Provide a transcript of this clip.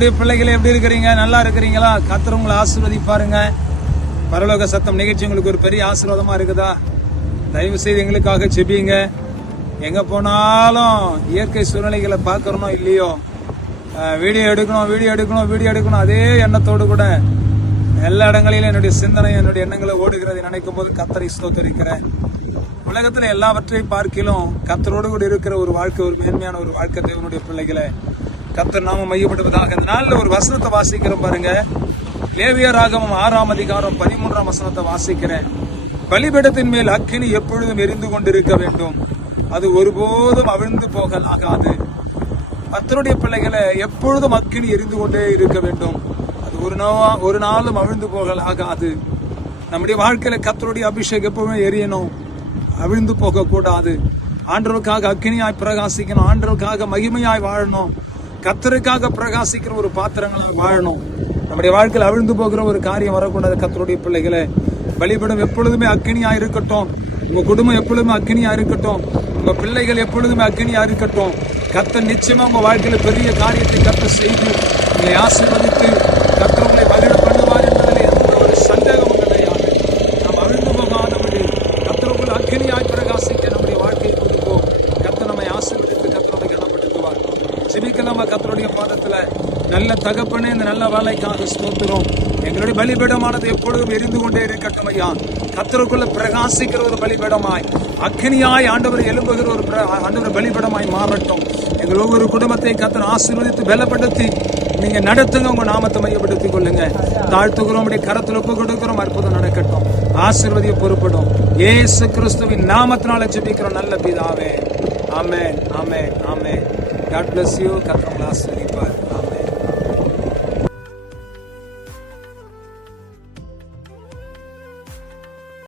கர்த்தருடைய பிள்ளைகளை எப்படி இருக்கிறீங்க? நல்லா இருக்கிறீங்களா? கர்த்தர் உங்களை ஆசீர்வதிப்பாருங்க. பரலோக சத்தம் நிகழ்ச்சி உங்களுக்கு ஒரு பெரிய ஆசீர்வாதமா இருக்குதா? தயவு செய்து எங்களுக்காக ஜெபிங்க. எங்க போனாலும் இயற்கை சூழ்நிலைகளை பார்க்கறனோ இல்லையோ, வீடியோ எடுக்கணும் அதே எண்ணத்தோடு கூட எல்லா இடங்களிலும் என்னுடைய சிந்தனை, என்னுடைய எண்ணங்களை ஓடுகிறதை நினைக்கும் போது கர்த்தரை ஸ்தோத்திரிக்கிறேன். உலகத்துல எல்லாவற்றையும் பார்க்கிலும் கர்த்தரோடு கூட இருக்கிற ஒரு வாழ்க்கை, ஒரு மேன்மையான ஒரு வாழ்க்கை தேவனுடைய பிள்ளைகளை கர்த்தர் நாம மையப்படுவதாக. இந்த நாள்ல ஒரு வசனத்தை வாசிக்கிறோம் பாருங்க. லேவியராகமம் 6ஆம் அதிகாரம் 13ஆம் வசனத்தை வாசிக்கிறேன். பலிபீடத்தின் மேல் அக்கினி எப்பொழுதும் எரிந்து கொண்டிருக்க வேண்டும், அது ஒருபோதும் அவிழ்ந்து போகலாகாது. கர்த்தருடைய பிள்ளைகளை எப்பொழுதும் அக்கினி எரிந்து கொண்டே இருக்க வேண்டும், அது ஒரு நாளும் அவிழ்ந்து போகலாகாது. நம்முடைய வாழ்க்கையில கர்த்தருடைய அபிஷேகம் எப்பவுமே எரியணும், அவிழ்ந்து போக கூடாது. ஆண்டவருக்காக அக்கினியாய் பிரகாசிக்கணும், ஆண்டவருக்காக மகிமையாய் வாழணும், கர்த்தருக்காக பிரகாசிக்கிற ஒரு பாத்திரங்களாக வாழணும். நம்முடைய வாழ்க்கையில் அவிழ்ந்து போகிற ஒரு காரியம் வரக்கூடாது. கர்த்தருடைய பிள்ளைகளை பலிபீடம் எப்பொழுதுமே அக்கினியா இருக்கட்டும். உங்க குடும்பம் எப்பொழுதுமே அக்கினியா இருக்கட்டும். உங்க பிள்ளைகள் எப்பொழுதுமே அக்கினியா இருக்கட்டும். கர்த்தர் நிச்சயமா உங்க வாழ்க்கையில பெரிய காரியத்தை கர்த்தர் செய்து உங்களை ஆசீர்வதித்து கர்த்தர் உங்களை மகிழ பண்ணுவார் என்பதில் எந்த ஒரு சந்தேகமும் கிடையாது. நாம் அவிழ்ந்து போகாதபடி கர்த்தருக்குள் அக்கினியாய் பிரகாசிக்க நம்முடைய வாழ்க்கையை கொடுப்போம். கர்த்தர் நம்மை ஆசீர்வதித்து கர்த்தர் நம்மை கனப்படுத்துவார். ஜெபிக்கலாமா கர்த்தருடைய பாதத்துல? நல்ல தகப்பனே, இந்த நல்ல வேலைக்காக ஸ்தோத்திரம். எங்களுடைய பலிபீடமானது எப்பொழுதும் எரிந்து கொண்டே இருக்கட்டும் ஐயா. கர்த்தருக்குள்ள பிரகாசிக்கிற ஒரு பலிபீடமாய், அக்கினியாய் ஆண்டவர் எழும்புகிற ஒரு ஆண்டவர் பலிபீடமாய் மாறட்டும். எங்கள் ஒவ்வொரு குடும்பத்தை கர்த்தர் ஆசீர்வதித்து பலப்படுத்தி நீங்க நடத்துங்க. உங்க நாமத்தை மையப்படுத்திக் கொள்ளுங்க. தாழ்த்துகிறோம், உடைய கரத்தில் ஒப்பு கொடுக்கிறோம். அற்புதம் நடக்கட்டும், ஆசீர்வதிய பொறுப்படும். இயேசு கிறிஸ்துவின் நாமத்தினால ஜெபிக்கிறோம் நல்ல பிதாவே. ஆமென், ஆமென், ஆமென். God bless you. கர்த்தர் உங்களை ஆசீர்வதிப்பார்.